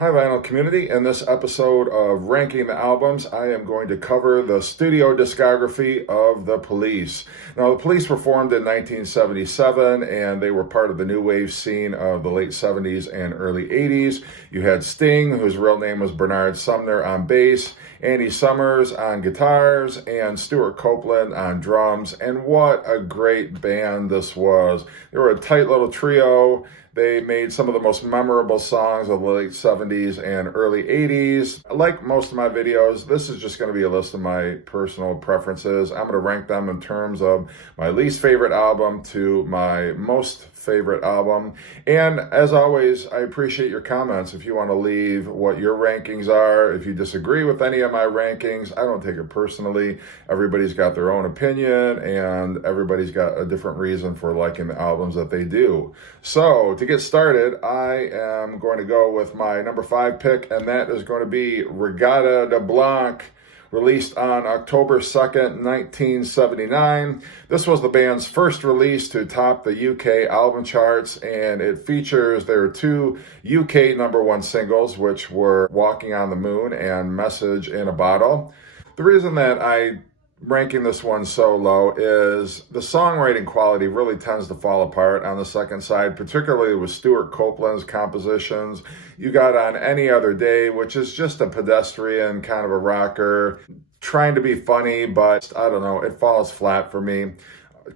Hi, Vinyl community. In this episode of Ranking the Albums, I am going to cover the studio discography of The Police. Now, The Police were formed in 1977, and they were part of the new wave scene of the late 70s and early 80s. You had Sting, whose real name was Bernard Sumner, on bass, Andy Summers on guitars, and Stuart Copeland on drums. And what a great band this was. They were a tight little trio. They made some of the most memorable songs of the late 70s and early 80s. Like most of my videos, this is just going to be a list of my personal preferences. I'm going to rank them in terms of my least favorite album to my most favorite album. And as always, I appreciate your comments. If you want to leave what your rankings are, if you disagree with any of my rankings, I don't take it personally. Everybody's got their own opinion and everybody's got a different reason for liking the albums that they do. So to get started, I am going to go with my number 5 pick, and that is going to be Reggatta de Blanc, released on October 2nd, 1979. This was the band's first release to top the UK album charts, and it features their 2 UK number 1 singles, which were Walking on the Moon and Message in a Bottle. The reason that I ranking this one so low is the songwriting quality really tends to fall apart on the second side, particularly with Stuart Copeland's compositions. You got On Any Other Day, which is just a pedestrian kind of a rocker, trying to be funny, but I don't know, it falls flat for me.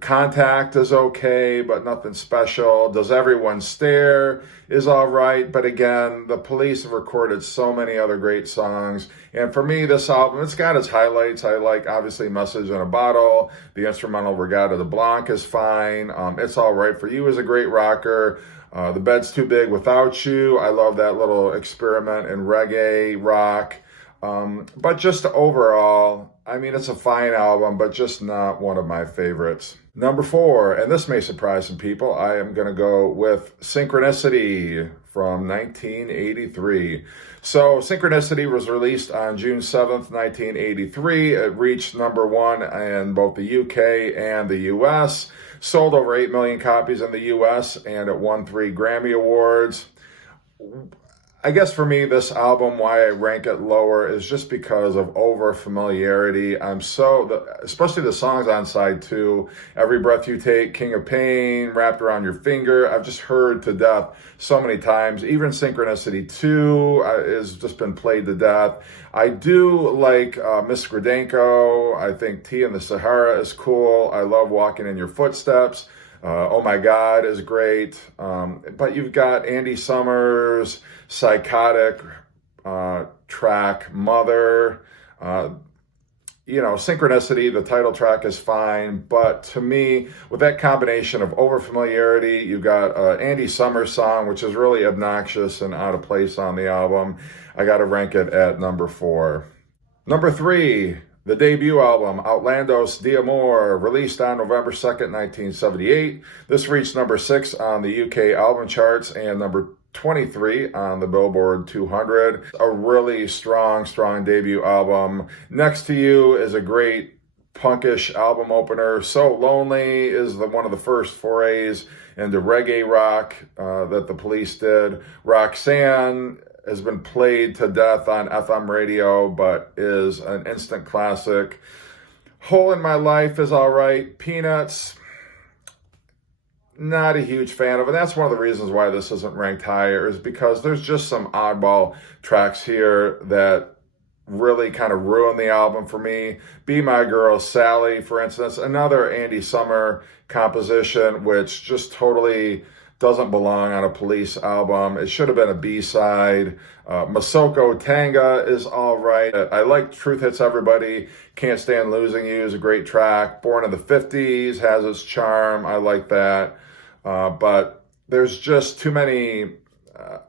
Contact is okay, but nothing special. Does Everyone Stare is all right, but again, The Police have recorded so many other great songs, and for me, this album, it's got its highlights. I like, obviously, Message in a Bottle. The instrumental Reggatta de Blanc is fine. It's All Right for You is a great rocker. The Bed's Too Big Without You. I love that little experiment in reggae rock. But just overall, I mean, it's a fine album, but just not one of my favorites. Number 4, and this may surprise some people, I am going to go with Synchronicity from 1983. So Synchronicity was released on June 7th, 1983. It reached number 1 in both the UK and the US, sold over 8 million copies in the US, and it won 3 Grammy Awards. I guess for me, this album, why I rank it lower is just because of over familiarity. Especially the songs on side 2, Every Breath You Take, King of Pain, Wrapped Around Your Finger, I've just heard to death so many times. Even Synchronicity 2 has just been played to death. I do like Miss Gradenko. I think Tea in the Sahara is cool. I love Walking in Your Footsteps. Oh My God is great. But you've got Andy Summers, Psychotic track, Mother. Synchronicity, the title track is fine. But to me, with that combination of overfamiliarity, you've got Andy Summers song, which is really obnoxious and out of place on the album. I got to rank it at number 4. Number 3. The debut album, Outlandos D'Amour, released on November 2nd, 1978. This reached number 6 on the UK album charts and number 23 on the Billboard 200. A really strong debut album. Next to You is a great punkish album opener. So Lonely is one of the first forays into reggae rock that the Police did. Roxanne has been played to death on FM radio, but is an instant classic. Hole in My Life is all right. Peanuts, not a huge fan of it. That's one of the reasons why this isn't ranked higher, is because there's just some oddball tracks here that really kind of ruin the album for me. Be My Girl, Sally, for instance, another Andy Summer composition, which just totally doesn't belong on a Police album. It should have been a B-side. Masoko Tanga is all right. I like Truth Hits Everybody. Can't Stand Losing You is a great track. Born in the 50s has its charm. I like that. But there's just too many,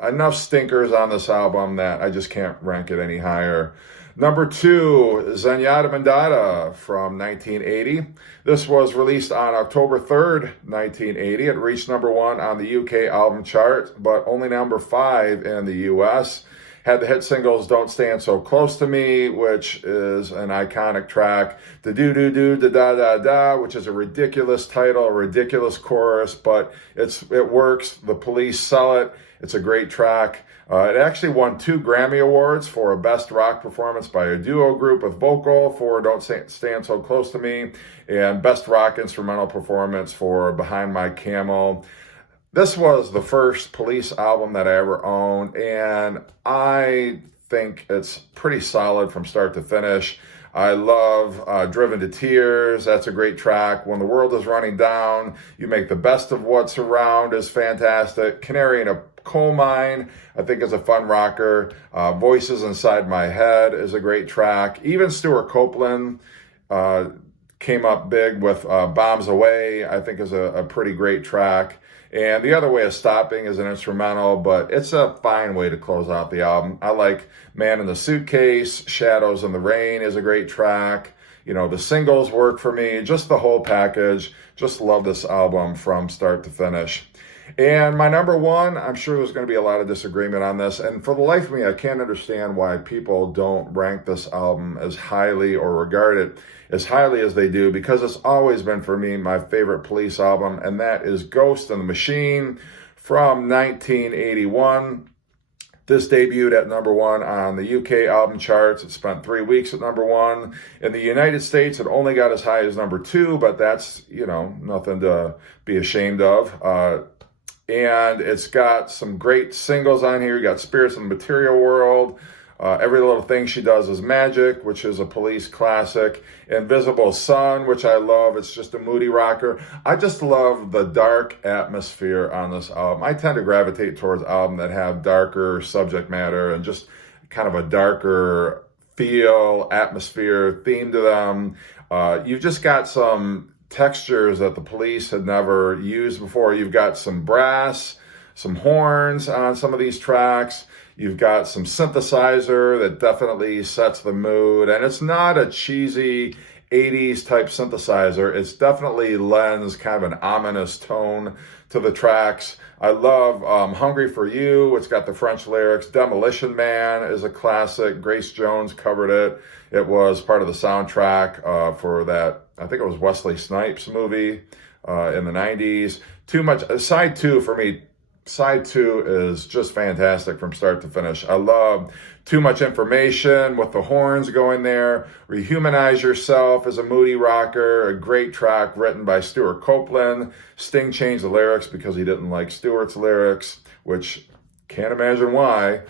enough stinkers on this album that I just can't rank it any higher. Number 2, Zenyatta Mondatta from 1980. This was released on October 3rd, 1980. It reached number 1 on the UK album chart, but only number 5 in the US. Had the hit singles Don't Stand So Close to Me, which is an iconic track. The Do Do Do Da Da Da Da, which is a ridiculous title, a ridiculous chorus, but it works. The Police sell it. It's a great track. It actually won 2 Grammy Awards for a Best Rock Performance by a Duo Group with Vocal for Don't Stand So Close to Me, and Best Rock Instrumental Performance for Behind My Camel. This was the first Police album that I ever owned, and I think it's pretty solid from start to finish. I love Driven to Tears. That's a great track. When the World is Running Down, You Make the Best of What's Around is fantastic. Canary in a Coal Mine, I think, is a fun rocker. Voices Inside My Head is a great track. Even Stuart Copeland came up big with Bombs Away, I think, is a pretty great track. And The Other Way of Stopping is an instrumental, but it's a fine way to close out the album. I like Man in the Suitcase, Shadows in the Rain is a great track. You know, the singles work for me, just the whole package. Just love this album from start to finish. And my number one, I'm sure there's going to be a lot of disagreement on this, and for the life of me, I can't understand why people don't rank this album as highly or regard it as highly as they do, because it's always been, for me, my favorite Police album, and that is Ghost in the Machine from 1981. This debuted at number 1 on the UK album charts. It spent 3 weeks at number 1. In the United States, it only got as high as number 2, but that's, you know, nothing to be ashamed of. And it's got some great singles on here. You got Spirits in the Material World, Every Little Thing She Does Is Magic, which is a Police classic, Invisible Sun, which I love. It's just a moody rocker. I just love the dark atmosphere on this album. I tend to gravitate towards albums that have darker subject matter and just kind of a darker feel, atmosphere, theme to them. You've just got some textures that the Police had never used before. You've got some brass, some horns on some of these tracks. You've got some synthesizer that definitely sets the mood. And it's not a cheesy 80s type synthesizer. It's definitely lends kind of an ominous tone to the tracks. I love Hungry for You. It's got the French lyrics. Demolition Man is a classic. Grace Jones covered it. It was part of the soundtrack for that, I think it was Wesley Snipes movie in the 90s. Side 2 for me, Side 2 is just fantastic from start to finish. I love Too Much Information with the horns going there. Rehumanize Yourself is a moody rocker, a great track written by Stuart Copeland. Sting changed the lyrics because he didn't like Stuart's lyrics, which can't imagine why.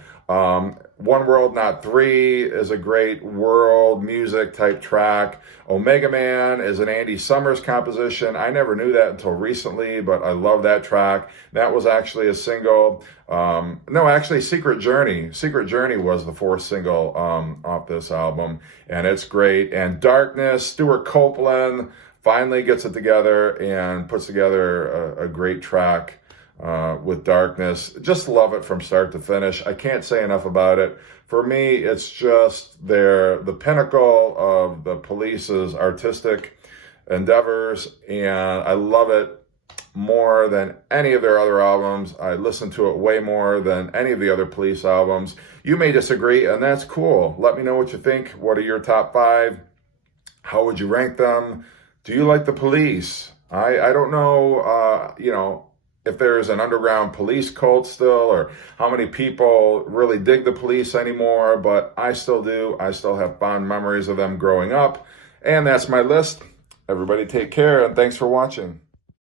One World Not Three is a great world music type track. Omega Man is an Andy Summers composition. I never knew that until recently, but I love that track. That was actually a single. Secret Journey. Secret Journey was the 4th single off this album, and it's great. And Darkness, Stuart Copeland finally gets it together and puts together a great track. With Darkness. Just love it from start to finish. I can't say enough about it. For me, it's just the pinnacle of the Police's artistic endeavors, and I love it more than any of their other albums. I listen to it way more than any of the other Police albums. You may disagree, and that's cool. Let me know what you think. What are your top 5? How would you rank them? Do you like the Police? I don't know, if there's an underground Police cult still, or how many people really dig the Police anymore, but I still do. I still have fond memories of them growing up. And that's my list. Everybody take care, and thanks for watching.